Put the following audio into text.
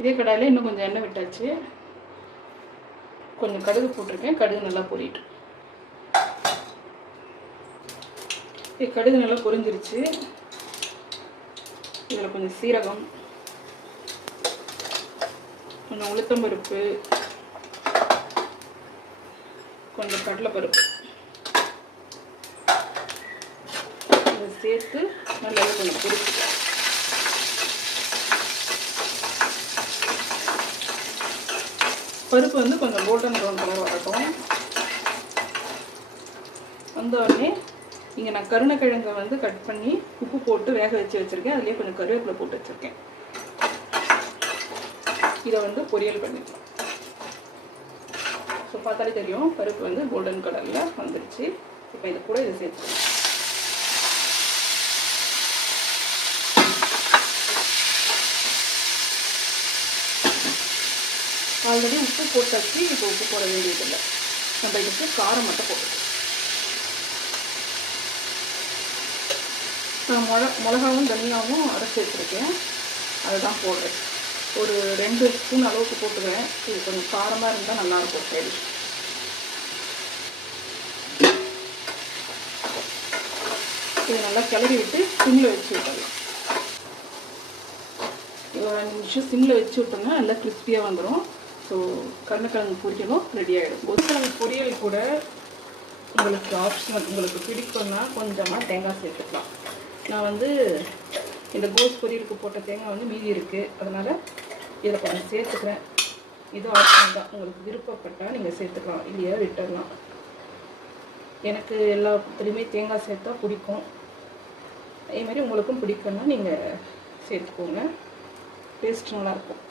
இதே கடாயில் இன்னும் கொஞ்சம் எண்ணெய் விட்டாச்சு. கொஞ்சம் கடுகு போட்டிருக்கேன். கடுகு நல்லா பொரிட்டு. கடுகு நல்லா பொரிஞ்சிருச்சு. இதில் கொஞ்சம் சீரகம், கொஞ்சம் உளுத்தம்பருப்பு, கொஞ்சம் கடலைப்பருப்பு இதை சேர்த்து நல்லா கொஞ்சம் பொரிச்சுக்கலாம். பருப்பு வந்து கொஞ்சம் கோல்டன் ப்ரௌன் கலர் வரட்டும். வந்தோடனே இங்கே நான் கருணக்கிழங்கை வந்து கட் பண்ணி உப்பு போட்டு வேக வச்சு வச்சுருக்கேன். அதுலேயே கொஞ்சம் கருவேப்பிலை போட்டு வச்சுருக்கேன். இதை வந்து பொரியல் பண்ணிக்கலாம். ஸோ பார்த்தாலே தெரியும் பருப்பு வந்து கோல்டன் கலரில் வந்துடுச்சு. இப்போ இது கூட இதை சேர்த்துக்கலாம். ஆல்ரெடி உப்பு போட்டாச்சு. இப்போ உப்பு போட வேண்டியதில்லை. நம்ம இதுக்கு காரம் மட்டும் போட்டுக்கலாம். நான் மிளகாவும் தனியாகவும் அரைச்சி வச்சுருக்கேன். அதுதான் போடுறேன். ஒரு 2 ஸ்பூன் அளவுக்கு போட்டுக்கிறேன். இது கொஞ்சம் காரமாக இருந்தால் நல்லாயிருக்கும். சரி, இது நல்லா கிளறி விட்டு சிம்மில் வச்சு விட்டுடலாம். ஒரு 2 நிமிஷம் சிம்மில் வச்சு விட்டோம்னா நல்லா கிறிஸ்பியாக வந்துடும். ஸோ கருணக்கிழங்கு பொரியலும் ரெடி ஆகிடும். கோஸ்கிழங்கு பொரியல் கூட உங்களுக்கு ஆப்ஷனல், உங்களுக்கு பிடிக்கும்னா கொஞ்சமாக தேங்காய் சேர்த்துக்கலாம். நான் வந்து இந்த கோஸ் பொரியலுக்கு போட்ட தேங்காய் வந்து மீதி இருக்குது. அதனால் இதில் கொஞ்சம் சேர்த்துக்கிறேன். இது ஆப்ஷனல் தான். உங்களுக்கு விருப்பப்பட்டால் நீங்கள் சேர்த்துக்கலாம், இல்லையா விட்டுடலாம். எனக்கு எல்லாத்துலேயுமே தேங்காய் சேர்த்தா பிடிக்கும். அதே மாதிரி உங்களுக்கும் பிடிக்கும்னா நீங்கள் சேர்த்துக்கோங்க. டேஸ்ட் நல்லாயிருக்கும்.